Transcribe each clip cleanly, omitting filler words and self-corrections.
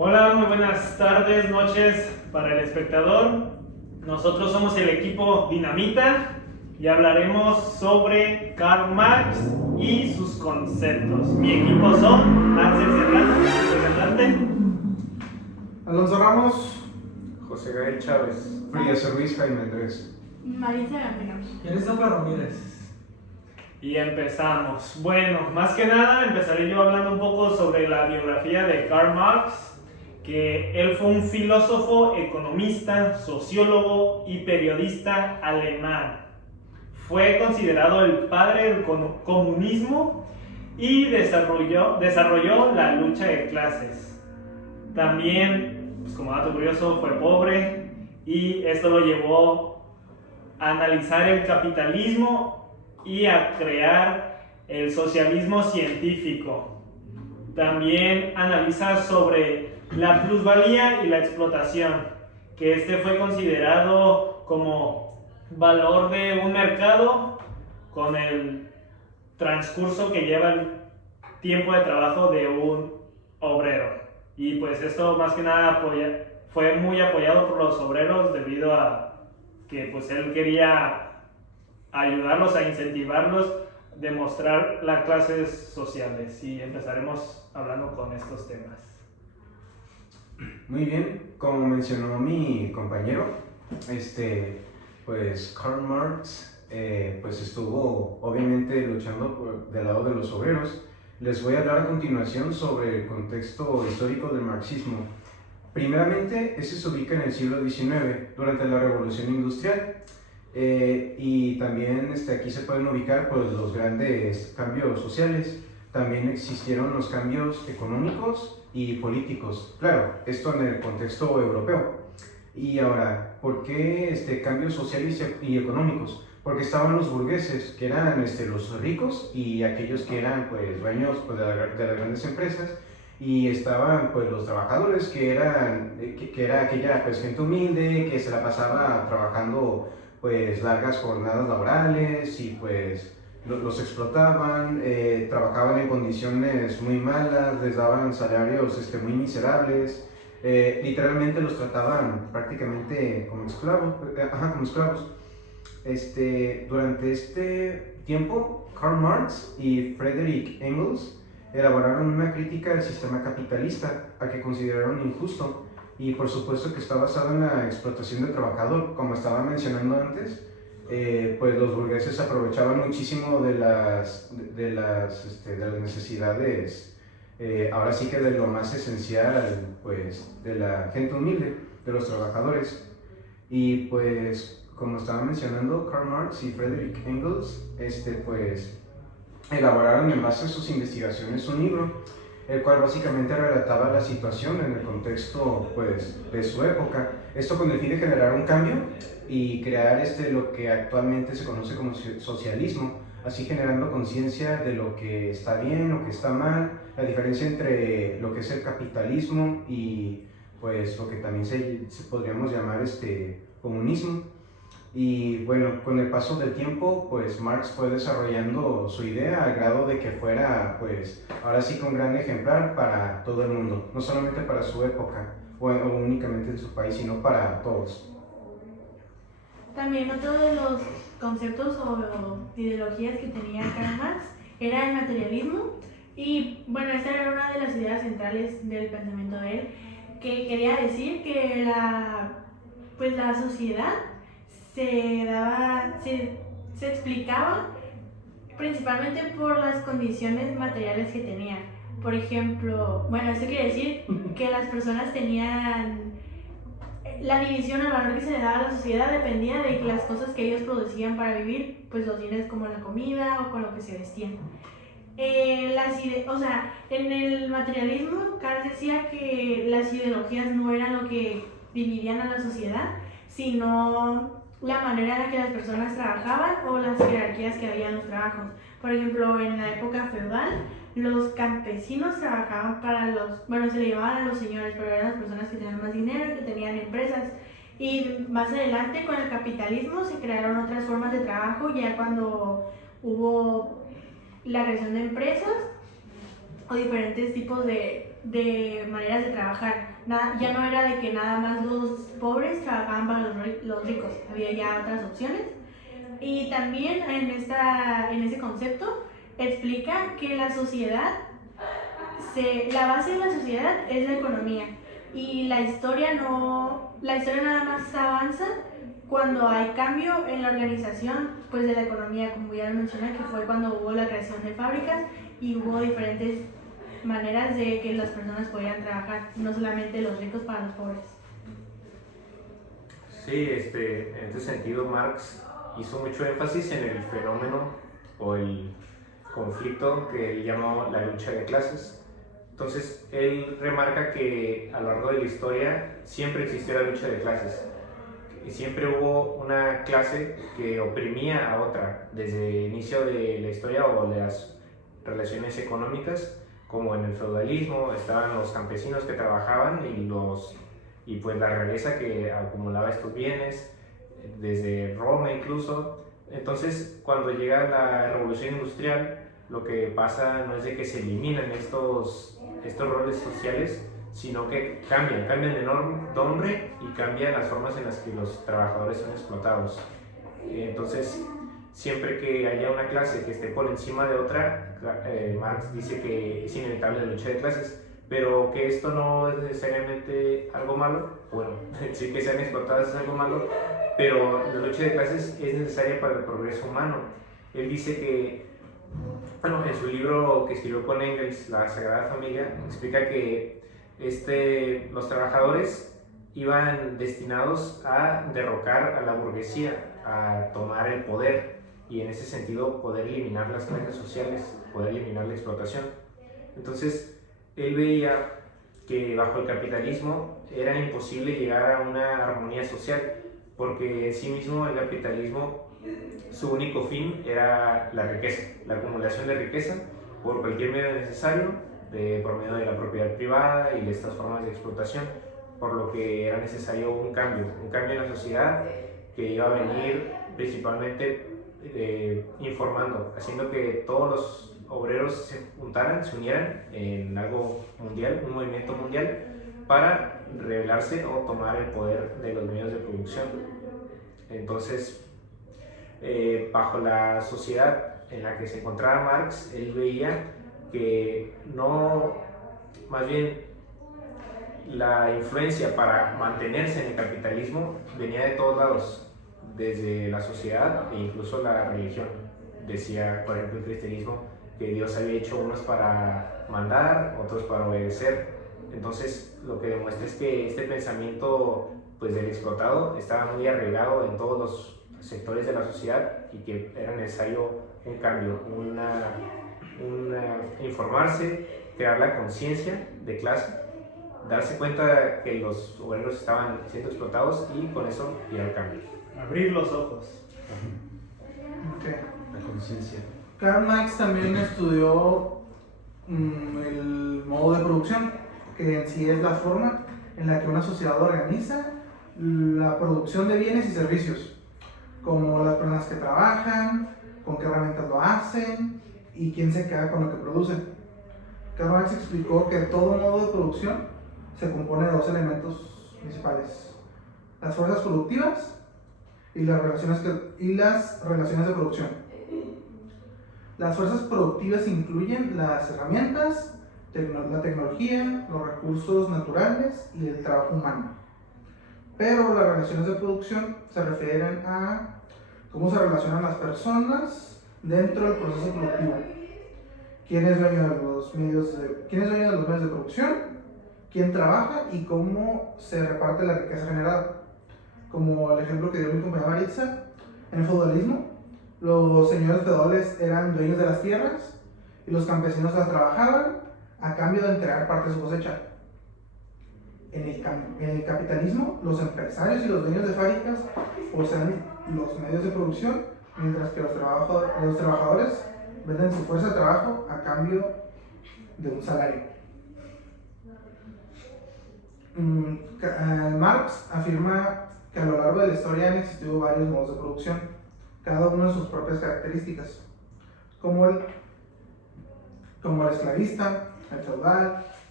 Hola, muy buenas tardes, noches para el espectador. Nosotros somos el equipo Dinamita y hablaremos sobre Karl Marx y sus conceptos. Mi equipo son Axel Serrano, representante, Alonso Ramos, José Gael Chávez. Frías Ruiz, Jaime Andrés. Marisa Gambino. Christopher Ramírez. y empezamos. Bueno, más que nada empezaré yo hablando un poco sobre la biografía de Karl Marx, que él fue un filósofo, economista, sociólogo y periodista alemán. Fue considerado el padre del comunismo y desarrolló la lucha de clases. También, pues como dato curioso, fue pobre y esto lo llevó a analizar el capitalismo y a crear el socialismo científico. También analiza sobre la plusvalía y la explotación, que este fue considerado como valor de un mercado con el transcurso que lleva el tiempo de trabajo de un obrero. Y pues esto más que nada fue muy apoyado por los obreros debido a que pues él quería ayudarlos a incentivarlos, demostrar las clases sociales, y empezaremos hablando con estos temas. Muy bien, como mencionó mi compañero, pues Karl Marx pues estuvo obviamente luchando del lado de los obreros. Les voy a hablar a continuación sobre el contexto histórico del marxismo. Primeramente, ese se ubica en el siglo XIX, durante la Revolución Industrial. Y también aquí se pueden ubicar pues, los grandes cambios sociales. También existieron los cambios económicos y políticos, claro, esto en el contexto europeo. Y ahora, ¿por qué cambios sociales y económicos? Porque estaban los burgueses, que eran los ricos, y aquellos que eran pues, dueños pues, de las grandes empresas, y estaban pues, los trabajadores, que era aquella pues, gente humilde que se la pasaba trabajando pues largas jornadas laborales y pues los explotaban, trabajaban en condiciones muy malas, les daban salarios muy miserables, literalmente los trataban prácticamente como esclavos. Durante este tiempo, Karl Marx y Friedrich Engels elaboraron una crítica al sistema capitalista, a que consideraron injusto, y por supuesto que está basado en la explotación del trabajador. Como estaba mencionando antes, pues los burgueses aprovechaban muchísimo de las necesidades, ahora sí que de lo más esencial, pues de la gente humilde, de los trabajadores. Y pues como estaba mencionando, Karl Marx y Friedrich Engels pues elaboraron en base a sus investigaciones un libro, el cual básicamente relataba la situación en el contexto pues, de su época. Esto con el fin de generar un cambio y crear lo que actualmente se conoce como socialismo, así generando conciencia de lo que está bien, lo que está mal, la diferencia entre lo que es el capitalismo y pues lo que también se podríamos llamar comunismo. Y bueno, con el paso del tiempo, pues Marx fue desarrollando su idea al grado de que fuera, pues, ahora sí que un gran ejemplar para todo el mundo, no solamente para su época o únicamente en su país, sino para todos. También otro de los conceptos o ideologías que tenía Karl Marx era el materialismo, y bueno, esta era una de las ideas centrales del pensamiento de él, que quería decir que la sociedad se explicaba principalmente por las condiciones materiales que tenían. Por ejemplo, bueno, esto quiere decir que las personas tenían la división al valor que se le daba a la sociedad dependía de las cosas que ellos producían para vivir, pues los bienes como la comida o con lo que se vestían. En el materialismo, Karl decía que las ideologías no eran lo que dividían a la sociedad, sino la manera en la que las personas trabajaban o las jerarquías que había en los trabajos. Por ejemplo, en la época feudal, los campesinos trabajaban se le llamaban a los señores, pero eran las personas que tenían más dinero y que tenían empresas. Y más adelante, con el capitalismo, se crearon otras formas de trabajo, ya cuando hubo la creación de empresas o diferentes tipos de de maneras de trabajar. Ya no era de que nada más los pobres trabajaban para los ricos, había ya otras opciones. Y también en ese concepto explica que la sociedad, la base de la sociedad es la economía, y la historia nada más avanza cuando hay cambio en la organización pues de la economía, como ya lo mencioné, que fue cuando hubo la creación de fábricas y hubo diferentes maneras de que las personas podían trabajar, no solamente los ricos para los pobres. Sí, en este sentido Marx hizo mucho énfasis en el fenómeno o el conflicto que él llamó la lucha de clases. Entonces, él remarca que a lo largo de la historia siempre existió la lucha de clases. Y siempre hubo una clase que oprimía a otra, desde el inicio de la historia o de las relaciones económicas, como en el feudalismo, estaban los campesinos que trabajaban y pues la realeza que acumulaba estos bienes, desde Roma incluso. Entonces, cuando llega la revolución industrial, lo que pasa no es de que se eliminan estos roles sociales, sino que cambian de nombre y cambian las formas en las que los trabajadores son explotados. Entonces, siempre que haya una clase que esté por encima de otra, Marx dice que es inevitable la lucha de clases, pero que esto no es necesariamente algo malo. Bueno, sí que sean explotadas es algo malo, pero la lucha de clases es necesaria para el progreso humano. Él dice que, bueno, en su libro que escribió con Engels, La Sagrada Familia, explica que los trabajadores iban destinados a derrocar a la burguesía, a tomar el poder y en ese sentido poder eliminar las clases sociales, poder eliminar la explotación. Entonces, él veía que bajo el capitalismo era imposible llegar a una armonía social, porque en sí mismo el capitalismo, su único fin era la riqueza, la acumulación de riqueza por cualquier medio necesario, por medio de la propiedad privada y de estas formas de explotación, por lo que era necesario un cambio en la sociedad que iba a venir principalmente informando, haciendo que todos los obreros se juntaran, se unieran en algo mundial, un movimiento mundial, para rebelarse o tomar el poder de los medios de producción. Entonces, bajo la sociedad en la que se encontraba Marx, él veía que más bien la influencia para mantenerse en el capitalismo venía de todos lados, desde la sociedad e incluso la religión. Decía, por ejemplo, el cristianismo, que Dios había hecho unos para mandar, otros para obedecer. Entonces, lo que demuestra es que este pensamiento pues, del explotado estaba muy arraigado en todos los sectores de la sociedad y que era necesario un cambio, informarse, crear la conciencia de clase, darse cuenta que los obreros estaban siendo explotados y con eso ir al cambio. Abrir los ojos. Okay. La conciencia. Karl Marx también estudió el modo de producción, que en sí es la forma en la que una sociedad organiza la producción de bienes y servicios, como las personas que trabajan, con qué herramientas lo hacen y quién se queda con lo que produce. Karl Marx explicó que todo modo de producción se compone de dos elementos principales: las fuerzas productivas y las relaciones de producción. Las fuerzas productivas incluyen las herramientas, la tecnología, los recursos naturales y el trabajo humano. Pero las relaciones de producción se refieren a cómo se relacionan las personas dentro del proceso productivo. ¿Quién es dueño de los medios de producción? ¿Quién trabaja? Y cómo se reparte la riqueza generada. Como el ejemplo que dio mi compañera Maritza, en el feudalismo, los señores feudales eran dueños de las tierras y los campesinos las trabajaban a cambio de entregar parte de su cosecha. En el capitalismo, los empresarios y los dueños de fábricas poseen los medios de producción, mientras que los trabajadores venden su fuerza de trabajo a cambio de un salario. Marx afirma que a lo largo de la historia han existido varios modos de producción, cada uno de sus propias características, como el esclavista, el feudal,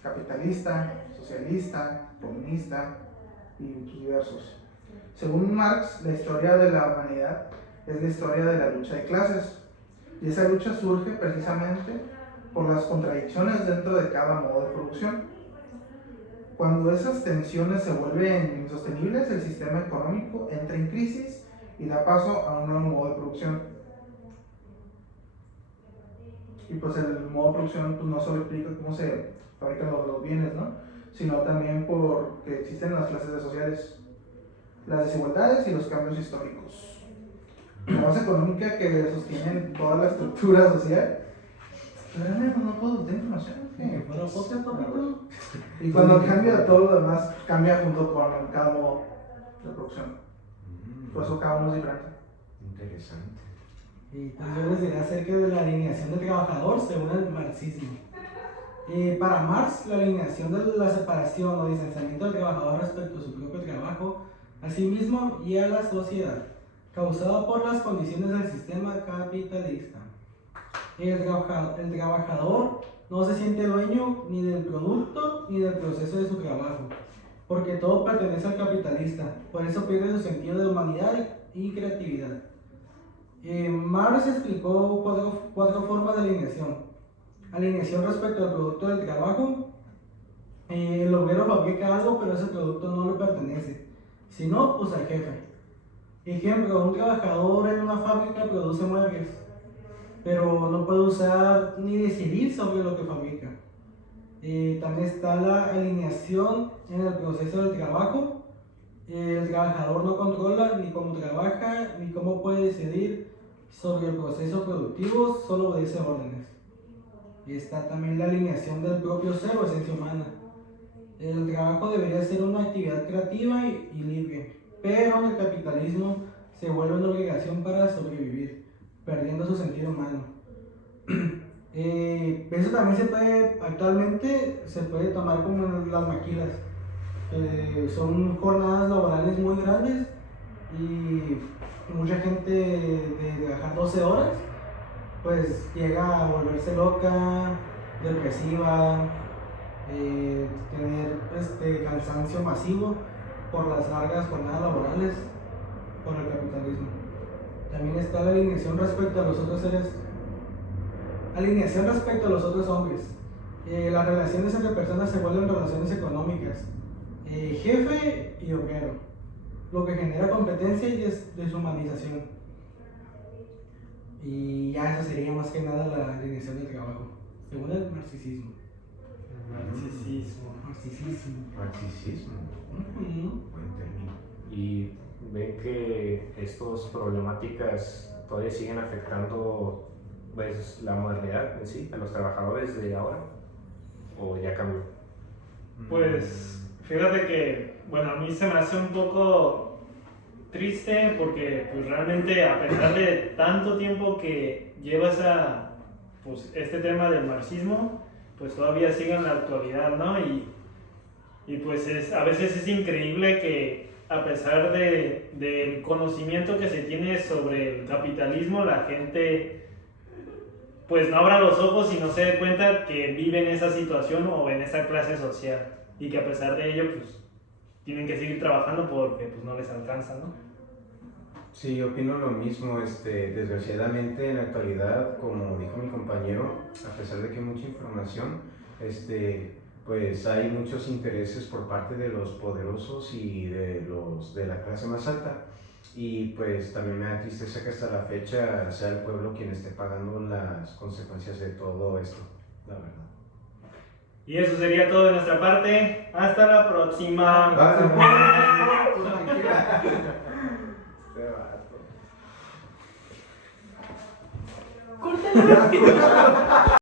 capitalista, socialista, comunista y diversos. Según Marx, la historia de la humanidad es la historia de la lucha de clases, y esa lucha surge precisamente por las contradicciones dentro de cada modo de producción. Cuando esas tensiones se vuelven insostenibles, el sistema económico entra en crisis y da paso a un nuevo modo de producción. Y pues el modo de producción pues, no solo explica cómo se fabrican los bienes, ¿no? Sino también porque existen las clases sociales, las desigualdades y los cambios históricos. La base económica que sostiene toda la estructura social. Pero no puedo tener información. Pero podcast, papito. Y cuando cambia todo lo demás, cambia junto con cada modo de producción. Por eso cada uno es diferente. Interesante. Y pues yo les diré acerca de la alineación del trabajador según el marxismo. Para Marx, la alineación de la separación o distanciamiento del trabajador respecto a su propio trabajo, a sí mismo y a la sociedad, causada por las condiciones del sistema capitalista. El trabajador no se siente dueño ni del producto ni del proceso de su trabajo, porque todo pertenece al capitalista, por eso pierde su sentido de humanidad y creatividad. Marx explicó cuatro formas de alineación. Alineación respecto al producto del trabajo. El obrero fabrica algo, pero ese producto no le pertenece, sino pues al jefe. Ejemplo, un trabajador en una fábrica produce muebles, pero no puede usar ni decidir sobre lo que fabrica. También está la alineación en el proceso del trabajo. El trabajador no controla ni cómo trabaja ni cómo puede decidir sobre el proceso productivo, solo obedece órdenes. Está también la alineación del propio ser o esencia humana. El trabajo debería ser una actividad creativa y libre, pero en el capitalismo se vuelve una obligación para sobrevivir, perdiendo su sentido humano. Eso también actualmente se puede tomar como en las maquilas. Son jornadas laborales muy grandes y mucha gente de trabajar 12 horas pues llega a volverse loca, depresiva, tener cansancio masivo por las largas jornadas laborales, por el capitalismo. También está la alineación respecto a los otros seres, alineación respecto a los otros hombres. Las relaciones entre personas se vuelven relaciones económicas, jefe y obrero, lo que genera competencia y deshumanización. Y ya eso sería más que nada la alineación del trabajo, según el marxismo. Marxismo. Marxismo. Buen término. Y ven que estas problemáticas todavía siguen afectando pues, la modernidad en sí, a los trabajadores de ahora, o ya cambió. Pues fíjate que, bueno, a mí se me hace un poco triste porque pues realmente a pesar de tanto tiempo que lleva pues, este tema del marxismo, pues todavía sigue en la actualidad, ¿no? Y pues a veces es increíble que a pesar del conocimiento que se tiene sobre el capitalismo, la gente pues no abra los ojos y no se dé cuenta que vive en esa situación o en esa clase social y que a pesar de ello pues tienen que seguir trabajando porque pues no les alcanza, ¿no? Sí, yo opino lo mismo. Desgraciadamente en la actualidad, como dijo mi compañero, a pesar de que hay mucha información, pues hay muchos intereses por parte de los poderosos y de la clase más alta. Y pues también me da tristeza que hasta la fecha sea el pueblo quien esté pagando las consecuencias de todo esto, la verdad. Y eso sería todo de nuestra parte. Hasta la próxima. Córtalo.